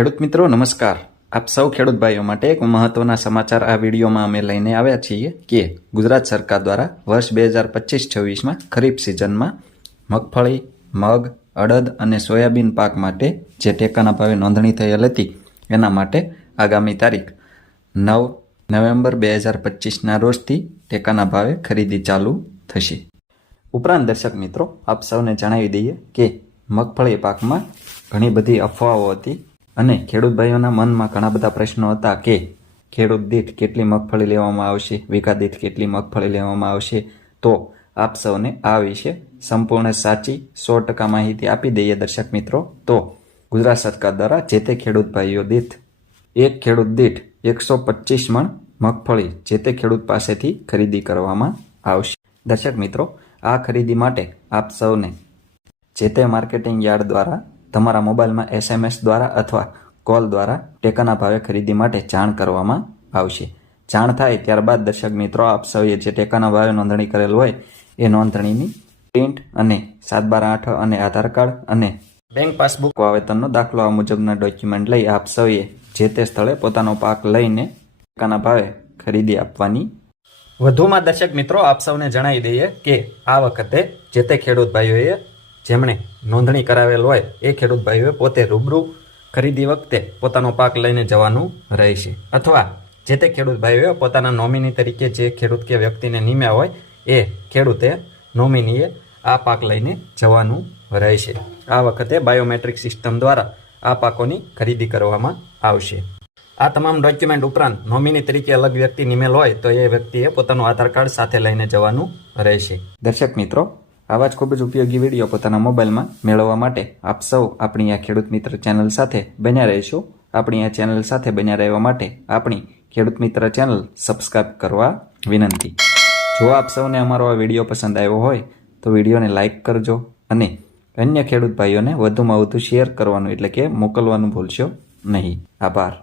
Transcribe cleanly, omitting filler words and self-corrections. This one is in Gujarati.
ખેડૂત મિત્રો નમસ્કાર। આપ સૌ ખેડૂત ભાઈઓ માટે એક મહત્વના સમાચાર આ વિડીયોમાં અમે લઈને આવ્યા છીએ કે ગુજરાત સરકાર દ્વારા વર્ષ 2025-26માં ખરીફ સિઝનમાં મગફળી, મગ, અડદ અને સોયાબીન પાક માટે જે ટેકાના ભાવે નોંધણી થયેલ હતી એના માટે આગામી તારીખ 9 નવેમ્બર 2025ના રોજથી ટેકાના ભાવે ખરીદી ચાલુ થશે। ઉપરાંત દર્શક મિત્રો આપ સૌને જણાવી દઈએ કે મગફળી પાકમાં ઘણી બધી અફવાઓ હતી અને ખેડૂત ભાઈઓના મનમાં ઘણા બધા પ્રશ્નો હતા કે ખેડૂત દીઠ કેટલી મગફળી લેવામાં આવશે, વીઘા દીઠ કેટલી મગફળી લેવામાં આવશે। તો આપ સૌને આ વિશે સંપૂર્ણ સાચી 100% માહિતી આપી દઈએ દર્શક મિત્રો। તો ગુજરાત સરકાર દ્વારા જે તે ખેડૂત ભાઈઓ દીઠ એક ખેડૂત દીઠ 125 મણ મગફળી જે તે ખેડૂત પાસેથી ખરીદી કરવામાં આવશે। દર્શક મિત્રો આ ખરીદી માટે આપ સૌને જે તે માર્કેટિંગ યાર્ડ દ્વારા તમારા મોબાઈલમાં SMS દ્વારા અથવા કોલ દ્વારા ટેકાના ભાવે ખરીદી માટે જાણ કરવામાં આવશે। જાણ થાય ત્યારબાદ દર્શક મિત્રો આપ સૌએ જે ટેકાના ભાવે નોંધણી કરેલ હોય એ નોંધણીની પ્રિન્ટ અને 7/12 અને આધાર કાર્ડ અને બેંક પાસબુક વાવેતરનો દાખલો આ મુજબના ડોક્યુમેન્ટ લઈ આપ સૌએ જે તે સ્થળે પોતાનો પાક લઈને ટેકાના ભાવે ખરીદી આપવાની। વધુમાં દર્શક મિત્રો આપ સૌને જણાવી દઈએ કે આ વખતે જે તે ખેડૂત ભાઈઓએ જેમણે નોંધણી કરાવેલ હોય એ ખેડૂત ભાઈઓએ પોતે રૂબરૂ ખરીદી વખતે પોતાનો પાક લઈને જવાનું રહેશે અથવા જે તે ખેડૂત ભાઈઓએ પોતાના નોમિની તરીકે જે ખેડૂત કે વ્યક્તિને નિમ્યા હોય એ ખેડૂતે નોમિનીએ આ પાક લઈને જવાનું રહેશે। આ વખતે બાયોમેટ્રિક સિસ્ટમ દ્વારા આ પાકોની ખરીદી કરવામાં આવશે। આ તમામ ડોક્યુમેન્ટ ઉપરાંત નોમિની તરીકે અલગ વ્યક્તિ નિમેલ હોય તો એ વ્યક્તિએ પોતાનું આધાર કાર્ડ સાથે લઈને જવાનું રહેશે। દર્શક મિત્રો આવા જ ખૂબ જ ઉપયોગી વિડીયો પોતાના મોબાઈલમાં મેળવવા માટે આપ સૌ આપણી આ ખેડૂત મિત્ર ચેનલ સાથે બન્યા રહીશું। આપણી આ ચેનલ સાથે બન્યા રહેવા માટે આપણી ખેડૂત મિત્ર ચેનલ સબસ્ક્રાઇબ કરવા વિનંતી। જો આપ સૌને અમારો આ વિડીયો પસંદ આવ્યો હોય તો વિડીયોને લાઇક કરજો અને અન્ય ખેડૂત ભાઈઓને વધુમાં વધુ શેર કરવાનું એટલે કે મોકલવાનું ભૂલશો નહીં। આભાર।